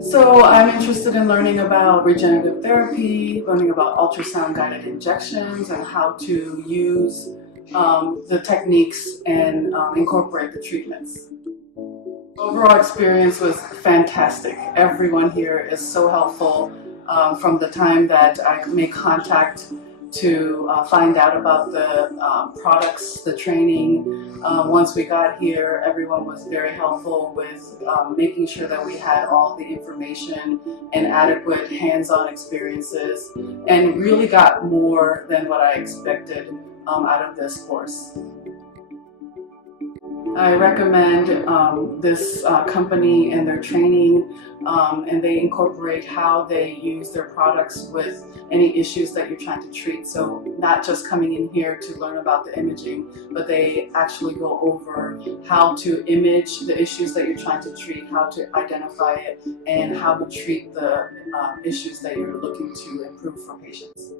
So I'm interested in learning about regenerative therapy, learning about ultrasound guided injections and how to use the techniques and incorporate the treatments. Overall experience was fantastic. Everyone here is so helpful from the time that I make contact to find out about the products, the training. Once we got here, everyone was very helpful with making sure that we had all the information and adequate hands-on experiences, and really got more than what I expected out of this course. I recommend this company and their training, and they incorporate how they use their products with any issues that you're trying to treat. So not just coming in here to learn about the imaging, but they actually go over how to image the issues that you're trying to treat, how to identify it, and how to treat the issues that you're looking to improve for patients.